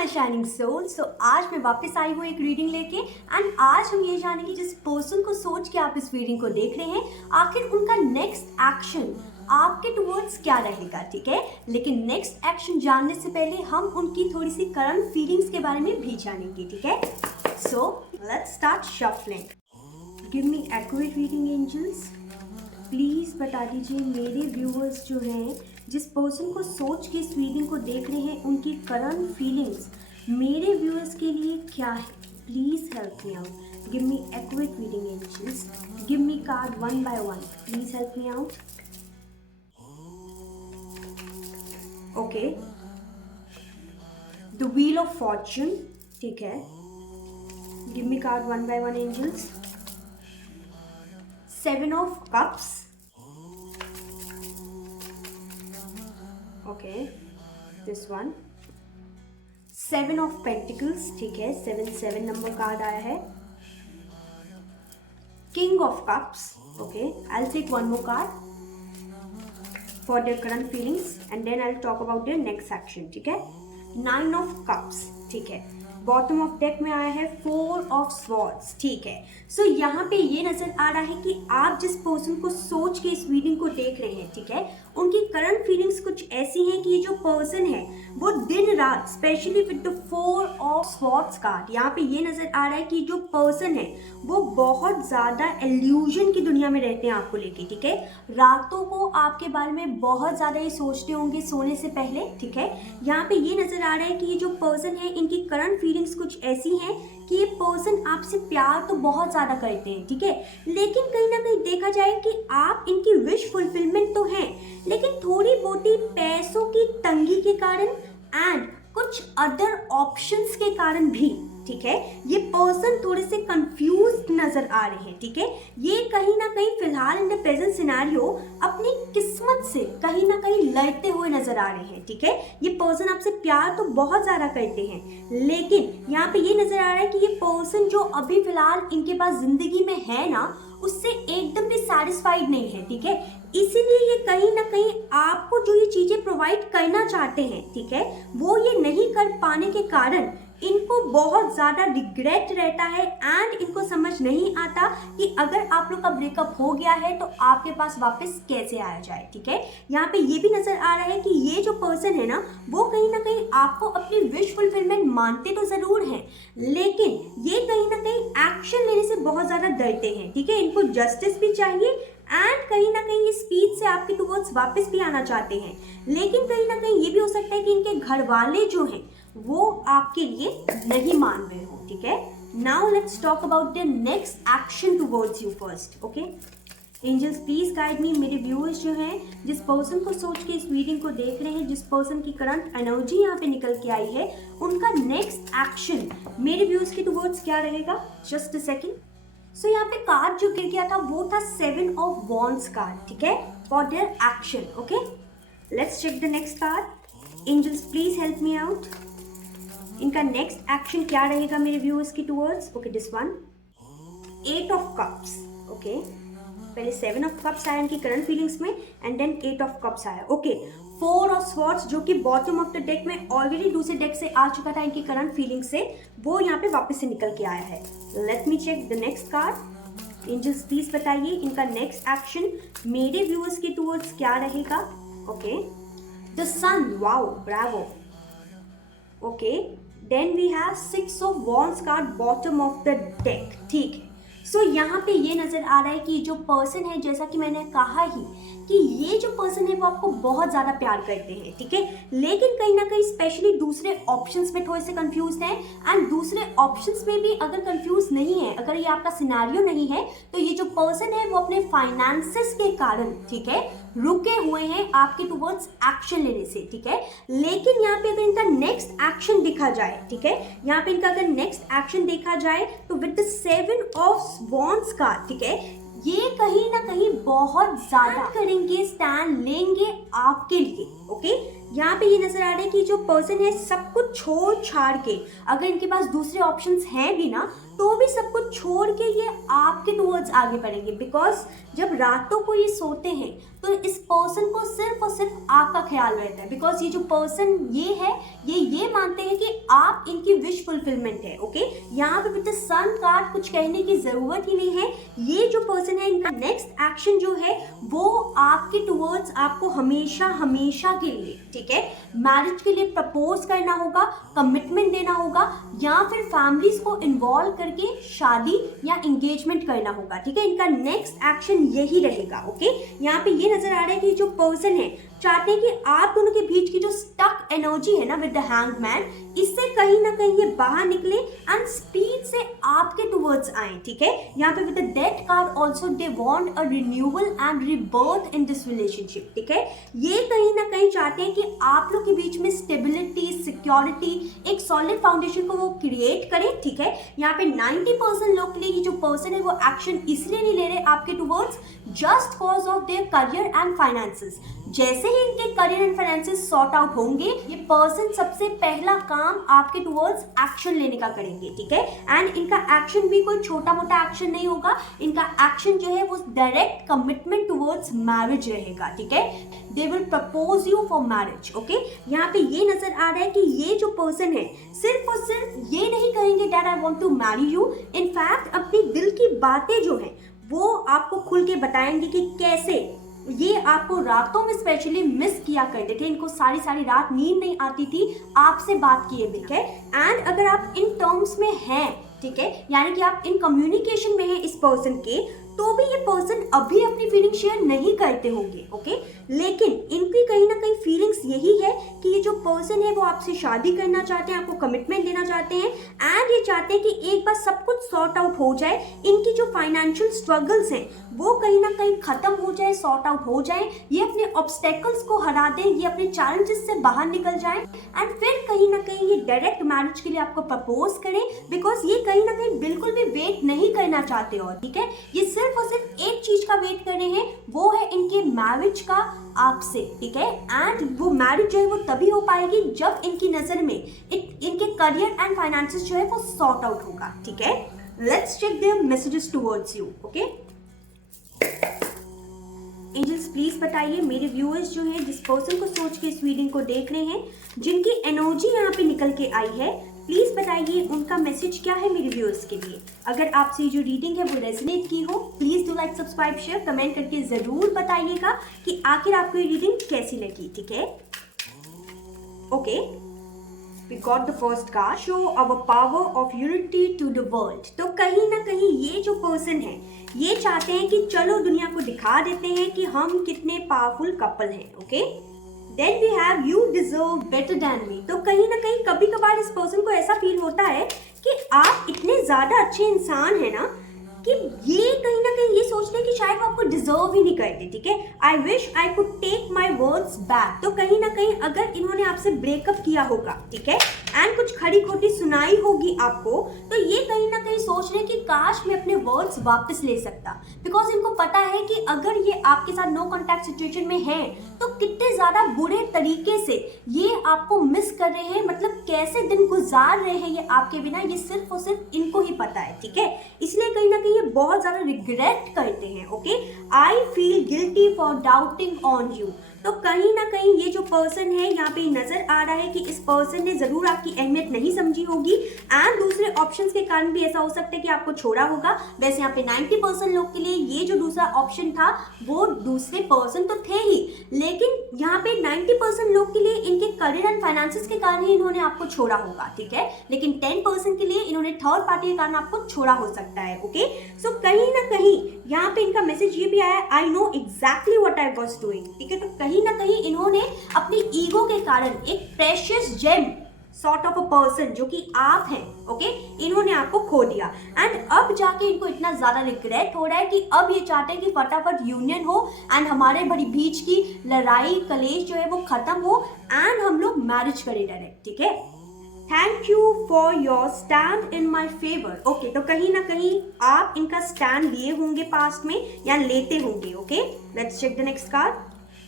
My shining soul. सो आज मैं वापस आई हूँ एक रीडिंग लेके एंड आज हम ये जानेंगे जिस पर्सन को सोच के आप इस रीडिंग को देख रहे हैं आखिर उनका नेक्स्ट एक्शन आपके टुवर्ड्स क्या रहेगा, ठीक है। लेकिन नेक्स्ट एक्शन जानने से पहले हम उनकी थोड़ी सी करंट फीलिंग्स के बारे में भी जानेंगे, ठीक है। So let's start shuffling. Give me accurate reading angels. Please बता दीजिए मेरे व्यूअर्स जो हैं, जिस पर्सन को सोच के इस रीडिंग को देख रहे हैं, उनकी करंट फीलिंग्स मेरे व्यूअर्स के लिए क्या है। Please help me out. Give me accurate reading angels. Give me card one by one. Please help me out. Okay, the wheel of Fortune, ठीक है। Give me card one by one angels. Seven of cups, okay, this one. Seven of pentacles, ठीक है, 7 number card आया है। King of cups, okay, I will take one more card for their current feelings and then I will talk about their next action, ठीक है। 9 of cups, ठीक है। Bottom of deck में आया है 4 ऑफ स्वॉर्ड्स, ठीक है। सो यहाँ पे ये नजर आ रहा है कि आप जिस पर्सन को सोच के इस रीडिंग को देख रहे हैं, ठीक है, उनकी करंट फीलिंग्स कुछ ऐसी हैं कि ये जो पर्सन है वो दिन रात, specially with the 4 of swords card, यहाँ पे ये नजर आ रहा है कि जो पर्सन है वो बहुत ज्यादा इल्यूजन की दुनिया में रहते हैं आपको लेके, ठीक है। रातों को आपके बारे में बहुत ज्यादा ये सोचते होंगे सोने से पहले, ठीक है। यहाँ पे ये नजर आ रहा है कि ये जो पर्सन है इनकी करंट फीलिंग्स कुछ ऐसी हैं कि ये पर्सन आपसे प्यार तो बहुत ज़्यादा करते हैं, ठीक है, लेकिन कहीं ना कहीं देखा जाए कि आप इनकी विश फुलफिलमेंट तो हैं, लेकिन थोड़ी बहुत पैसों की तंगी के कारण एंड कुछ अदर ऑप्शंस के कारण भी, ठीक है, ये पर्सन थोड़े से कंफ्यूज्ड नजर आ रहे हैं, ठीक है। ये कहीं ना कहीं फिलहाल इन द प्रेजेंट सिनेरियो अपनी किस्मत से कहीं ना कहीं लड़ते हुए नजर आ रहे हैं, ठीक है। ये पर्सन आपसे प्यार तो बहुत ज्यादा करते हैं, लेकिन यहाँ पे ये नजर आ रहा है कि ये पर्सन जो अभी फिलहाल इनके पास जिंदगी में है ना, उससे एकदम भी सेटिस्फाइड नहीं है, ठीक है। इसीलिए ये कहीं ना कहीं आपको जो ये चीजें प्रोवाइड करना चाहते हैं, ठीक है, वो ये नहीं कर पाने के कारण इनको बहुत ज़्यादा रिग्रेट रहता है एंड इनको समझ नहीं आता कि अगर आप लोग का ब्रेकअप हो गया है तो आपके पास वापस कैसे आया जाए, ठीक है। यहाँ पे ये भी नज़र आ रहा है कि ये जो पर्सन है ना वो कहीं ना कहीं आपको अपनी विश फुलफिलमेंट मानते तो ज़रूर हैं, लेकिन ये कहीं ना कहीं एक्शन लेने से बहुत ज़्यादा डरते हैं, ठीक है। इनको जस्टिस भी चाहिए एंड कहीं ना कहीं ये स्पीड से आपके टुवर्ड्स वापस भी आना चाहते हैं, लेकिन कहीं ना कहीं ये भी हो सकता है कि इनके घर वाले जो हैं वो आपके लिए नहीं मान रहे हो, ठीक है। Now let's talk about the next action towards you first, okay. Angels please guide me. मेरे व्यूअर्स जो हैं, जिस पर्सन को सोच के इस रीडिंग को देख रहे हैं, जिस पर्सन की करंट एनर्जी यहाँ पे निकल के आई है, उनका नेक्स्ट एक्शन मेरे व्यूअर्स के टुवर्ड्स क्या रहेगा। Just a second. सो यहाँ पे कार्ड जो गिर गया था वो था 7 ऑफ वॉन्ड्स कार्ड, ठीक है, for their action, okay. Let's check the next card. Angels please help me out. इनका नेक्स्ट एक्शन क्या रहेगा मेरे व्यूअर्स की towards. Okay, this one 8 of cups, okay. पहले 7 ऑफ कप्स आया इनकी करंट फीलिंग्स में एंड देन 8 ऑफ कप्स आया, ओके। 4 ऑफ स्वॉर्ड्स जो कि बॉटम ऑफ द डेक में ऑलरेडी दूसरे डेक से आ चुका था इनकी करंट फीलिंग से, वो यहाँ पे वापस से निकल के आया है। Let me check the next card. Angels please बताइए इनका नेक्स्ट एक्शन मेरे व्यूअर्स के टुवर्ड्स क्या रहेगा। Okay, the sun, wow, Bravo, okay. Then we have 6 of wands card bottom of the deck, ठीक है। सो यहाँ पे ये नज़र आ रहा है कि जो पर्सन है, जैसा कि मैंने कहा ही कि ये जो पर्सन है वो आपको बहुत ज़्यादा प्यार करते हैं, ठीक है, लेकिन कहीं ना कहीं स्पेशली दूसरे ऑप्शंस में थोड़े से कंफ्यूज हैं एंड दूसरे ऑप्शंस में भी अगर कंफ्यूज नहीं है, अगर ये आपका सिनेरियो नहीं है, तो ये जो पर्सन है वो अपने फाइनेंसेस के कारण, ठीक है, रुके हुए हैं आपके टुवर्ड्स एक्शन लेने से, ठीक है। लेकिन यहाँ पे अगर इनका नेक्स्ट एक्शन देखा जाए, ठीक है, यहाँ पे इनका अगर नेक्स्ट एक्शन देखा जाए तो विद द 7 ऑफ वॉन्ड्स का, ठीक है, ये कहीं ना कहीं बहुत ज्यादा करेंगे, स्टैंड लेंगे आपके लिए, ओके। यहाँ पे ये नजर आ रहा है कि जो पर्सन है सब कुछ छोड़ छाड़ के, अगर इनके पास दूसरे ऑप्शंस हैं भी ना, तो भी सब कुछ छोड़ के ये आपके टुवर्ड्स आगे बढ़ेंगे, बिकॉज जब रातों को ये सोते हैं तो इस पर्सन को सिर्फ और सिर्फ आपका ख्याल रहता है, बिकॉज ये जो पर्सन ये है, ये मानते हैं कि आप इनकी विश फुलफिलमेंट है। ओके, यहाँ पे विद द सन कार्ड कुछ कहने की जरूरत ही नहीं है। ये जो पर्सन है इनका नेक्स्ट एक्शन जो है वो आपके टुवर्ड्स आपको हमेशा हमेशा के लिए, ठीक है, मैरिज के लिए प्रपोज करना होगा, कमिटमेंट देना होगा, या फिर फैमिलीज को इन्वॉल्व करके शादी या एंगेजमेंट करना होगा। ठीक है, इनका नेक्स्ट एक्शन यही रहेगा। ओके, यहाँ पे ये नजर आ रहा है कि जो पर्सन है चाहते हैं कि आप दोनों के बीच की जो स्टक एनर्जी है ना विद द हैंगमैन, इससे कहीं ना कहीं ये बाहर निकले एंड स्पीड से आपके टुवर्ड्स आए। ठीक है, यहाँ पे with the death card also they want a renewal and rebirth in this relationship. ठीक है, ये कहीं ना कहीं चाहते हैं कि आप लोग के बीच में स्टेबिलिटी, सिक्योरिटी, एक सॉलिड फाउंडेशन को वो क्रिएट करें। ठीक है, यहाँ पे 90% लोग के लिए ये जो पर्सन है वो एक्शन इसलिए नहीं ले रहे आपके towards just cause of their career and finances. जैसे ही इनके career and finances sort out होंगे, ये पर्सन सबसे पहला काम आपके टुवर्ड्स एक्शन लेने का करेंगे। ठीक है, एंड इनका एक्शन भी कोई छोटा मोटा एक्शन नहीं होगा, इनका एक्शन जो है वो डायरेक्ट कमिटमेंट टुवर्ड्स मैरिज रहेगा। ठीक है, they will propose you for marriage. Okay, यहाँ पे ये नजर आ रहा है कि ये जो पर्सन है सिर्फ और सिर्फ ये नहीं कहेंगे that I want to marry you, in fact अपनी दिल की बातें जो हैं वो आपको खुल के बताएंगे कि कैसे ये आपको रातों में स्पेशली मिस किया करते थे, इनको सारी सारी रात नींद नहीं आती थी आपसे बात किए बिना। एंड अगर आप इन टर्म्स में हैं, ठीक है, यानी कि आप इन कम्युनिकेशन में हैं इस पर्सन के, तो भी ये पर्सन अभी अपनी फीलिंग शेयर नहीं करते होंगे। ओके, लेकिन इनकी कहीं ना कहीं फीलिंग्स यही है कि ये जो पर्सन है वो आपसे शादी करना चाहते हैं, आपको कमिटमेंट देना चाहते हैं, एंड ये चाहते हैं कि एक बार सब कुछ सॉर्ट आउट हो जाए, इनकी जो फाइनेंशियल स्ट्रगल्स हैं वो कहीं ना कहीं खत्म हो जाए, सॉर्ट आउट हो जाए, ये अपने ऑब्स्टेकल्स को हरा दें, ये अपने चैलेंजेस से बाहर निकल जाएं, एंड फिर कहीं ना कहीं ये डायरेक्ट मैरिज के लिए आपको प्रपोज करें, बिकॉज ये कहीं ना कहीं बिल्कुल भी वेट नहीं करना चाहते। और ठीक है, ये सिर्फ और सिर्फ एक चीज का वेट कर रहे हैं, वो है इनके मैरिज का आपसे। ठीक है, एंड वो मैरिज जो है वो तभी हो पाएगी जब इनकी नजर में इनके करियर एंड फाइनेंसेस जो है वो सॉर्ट आउट होगा। ठीक है, let's check there messages towards you. Okay, angels please बताइए मेरे व्यूअर्स जो है जिस पर्सन को सोच के इस रीडिंग को देख रहे हैं, जिनकी एनर्जी यहाँ पे निकल के आई है, प्लीज बताइए उनका मैसेज क्या है मेरे व्यूअर्स के लिए। अगर आपसे जो रीडिंग है वो रेजोनेट की हो, please do like, subscribe, share, comment करके जरूर बताइएगा कि आखिर आपको ये रीडिंग कैसी लगी। ठीक है, okay, we got the first card, show our power of unity to the world। तो कहीं ना कहीं ये जो पर्सन है ये चाहते हैं कि चलो दुनिया को दिखा देते हैं कि हम कितने पावरफुल कपल हैं। Okay, then we have you deserve better than me. तो कहीं ना कहीं कभी कभार इस पर्सन को ऐसा फील होता है कि आप इतने ज्यादा अच्छे इंसान हैं ना कि ये कहीं ना कहीं ये सोचते हैं कि शायद वो आपको डिजर्व ही नहीं करते। ठीक है, I wish I could take my words back. तो कहीं ना कहीं अगर इन्होंने आपसे ब्रेकअप किया होगा, ठीक है, एंड कुछ खड़ी खोटी सुनाई होगी आपको, तो ये कहीं ना कहीं सोच रहे हैं कि काश मैं अपने वर्ड्स वापस ले सकता, बिकॉज इनको पता है कि अगर ये आपके साथ नो कॉन्टैक्ट सिचुएशन में है तो कितने ज्यादा बुरे तरीके से ये आपको मिस कर रहे हैं, मतलब कैसे दिन गुजार रहे हैं ये आपके बिना, ये सिर्फ और सिर्फ इनको ही पता है। ठीक है, इसलिए कहीं ना कहीं ये बहुत ज्यादा रिग्रेट करते हैं। Okay, I feel guilty for doubting on you. तो कहीं ना कहीं ये जो पर्सन है यहाँ पे नजर आ रहा है कि इस पर्सन ने जरूर आपकी अहमियत नहीं समझी होगी, एंड दूसरे ऑप्शंस के कारण भी ऐसा हो सकता है कि आपको छोड़ा होगा। वैसे यहाँ पे 90% लोग के लिए ये जो दूसरा ऑप्शन था वो दूसरे पर्सन तो थे ही, लेकिन यहाँ पे 90% लोग के लिए इनके करियर एंड फाइनेंसेस के कारण ही इन्होंने आपको छोड़ा होगा। ठीक है, लेकिन 10% के लिए इन्होंने थर्ड पार्टी के कारण आपको छोड़ा हो सकता है। ओके, सो कहीं ना कहीं यहाँ पे इनका मैसेज ये भी आया, I know exactly what I was doing. ठीक है, तो कहीं ना कहीं इन्होंने अपनी ईगो के कारण एक precious GeM sort of a person जो कि आप हैं, ओके, इन्होंने आपको खो दिया, एंड अब जाके इनको इतना ज्यादा रिग्रेट हो रहा है कि अब ये चाहते हैं कि फटाफट यूनियन हो एंड हमारे बड़ी बीच की लड़ाई कलेश जो है वो खत्म हो एंड हम लोग मैरिज करें डायरेक्ट। ठीक है, thank you for your stand in my favour. Okay, तो कहीं ना कहीं आप इनका स्टैंड लिए होंगे पास्ट में या लेते होंगे। Okay, let's check the next card.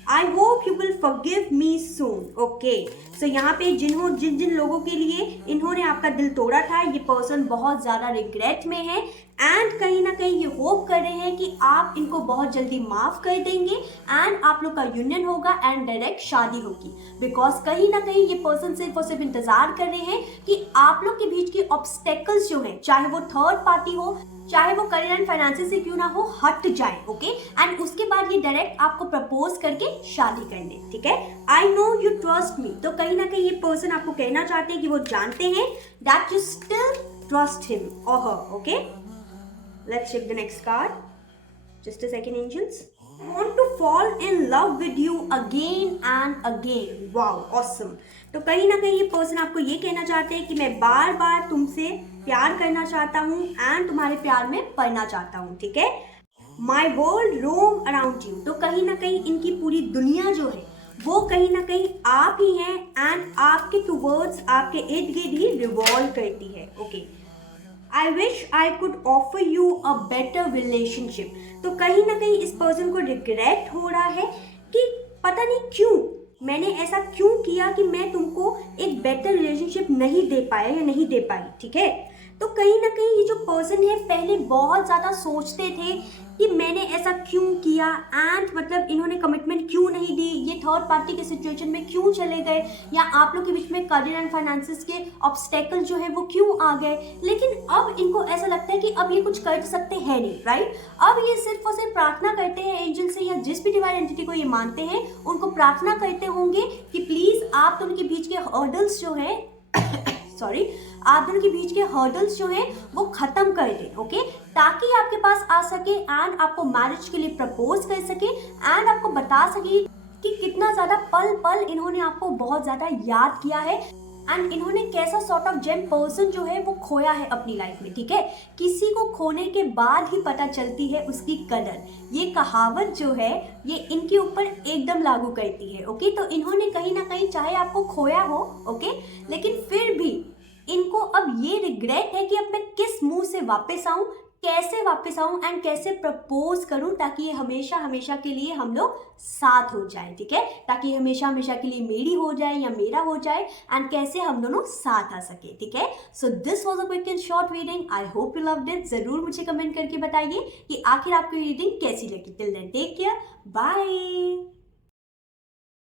I hope you will forgive me soon. Okay, सो यहाँ पे जिन जिन लोगों के लिए इन्होंने आपका दिल तोड़ा था, ये पर्सन बहुत ज़्यादा रिग्रेट में है एंड कहीं ना कहीं ये होप कर रहे हैं कि आप इनको बहुत जल्दी माफ़ कर देंगे एंड आप लोग का यूनियन होगा एंड डायरेक्ट शादी होगी. बिकॉज कहीं ना कहीं ये पर्सन सिर्फ और सिर्फ इंतज़ार कर रहे हैं कि आप लोग के बीच के ऑब्स्टेकल्स जो हैं, चाहे वो थर्ड पार्टी हो, चाहे वो करियर एंड फाइनेंसेस से क्यों ना हो, हट जाए. ओके, एंड उसके बाद ये डायरेक्ट आपको प्रपोज करके शादी कर ले. ठीक है, I know you trust me. तो कहीं ना कहीं ये पर्सन आपको कहना चाहते हैं कि वो जानते हैं that you still trust him और हर. Okay, let's check the next card. Just a second angels. Want to fall in love with you again and again. Wow, awesome. तो कहीं ना कहीं ये पर्सन आपको ये कहना चाहते हैं कि मैं बार बार तुमसे प्यार करना चाहता हूँ एंड तुम्हारे प्यार में पड़ना चाहता हूँ. ठीक है, my world roam around you. तो कहीं ना कहीं इनकी पूरी दुनिया जो है वो कहीं ना कहीं आप ही हैं एंड आपके टूवर्ड्स, आपके इर्द गिर्द ही रिवॉल्व करती है. Okay, I wish I could offer you a better relationship. तो कहीं ना कहीं इस पर्सन को रिग्रेट हो रहा है कि पता नहीं क्यों मैंने ऐसा क्यों किया कि मैं तुमको एक बेटर रिलेशनशिप नहीं दे पाया या नहीं दे पाई. ठीक है, तो कहीं ना कहीं ये जो पर्सन है पहले बहुत ज़्यादा सोचते थे कि मैंने ऐसा क्यों किया एंड मतलब इन्होंने कमिटमेंट क्यों नहीं दी, ये थर्ड पार्टी के सिचुएशन में क्यों चले गए, या आप लोग के बीच में करियर एंड फाइनेंसेस के ऑब्स्टेकल जो है वो क्यों आ गए. लेकिन अब इनको ऐसा लगता है कि अब ये कुछ कर सकते हैं नहीं. राइट, अब ये सिर्फ और सिर्फ प्रार्थना करते हैं एंजल से, या जिस भी डिवाइन एंटिटी को ये मानते हैं उनको प्रार्थना करते होंगे कि प्लीज़ आप तो उनके बीच के हर्डल्स जो है सॉरी, आप दोनों के बीच के हर्डल्स जो हैं वो खत्म कर दें. ओके, ताकि आपके पास आ सके एंड आपको मैरिज के लिए प्रपोज कर सके एंड आपको बता सके कि कितना ज़्यादा पल पल इन्होंने आपको बहुत ज़्यादा याद किया है एंड इन्होंने कैसा सॉर्ट ऑफ जेम पर्सन जो है वो खोया है अपनी लाइफ में. ठीक है, किसी को खोने के बाद ही पता चलती है उसकी कदर. ये कहावत जो है ये इनके ऊपर एकदम लागू करती है. ओके, तो इन्होंने कहीं ना कहीं चाहे आपको खोया हो, ओके, लेकिन फिर भी इनको अब ये रिग्रेट है कि अब मैं किस मुंह से वापस आऊं, कैसे वापस आऊं एंड कैसे प्रपोज करूं ताकि ये हमेशा हमेशा के लिए हम लोग साथ हो जाए. ठीक है, ताकि हमेशा हमेशा के लिए मेरी हो जाए या मेरा हो जाए एंड कैसे हम दोनों साथ आ सके. ठीक है, so this was a quick and short reading. I hope you loved it. जरूर मुझे कमेंट करके बताइए कि आखिर आपको रीडिंग कैसी लगी. Till then take care, bye.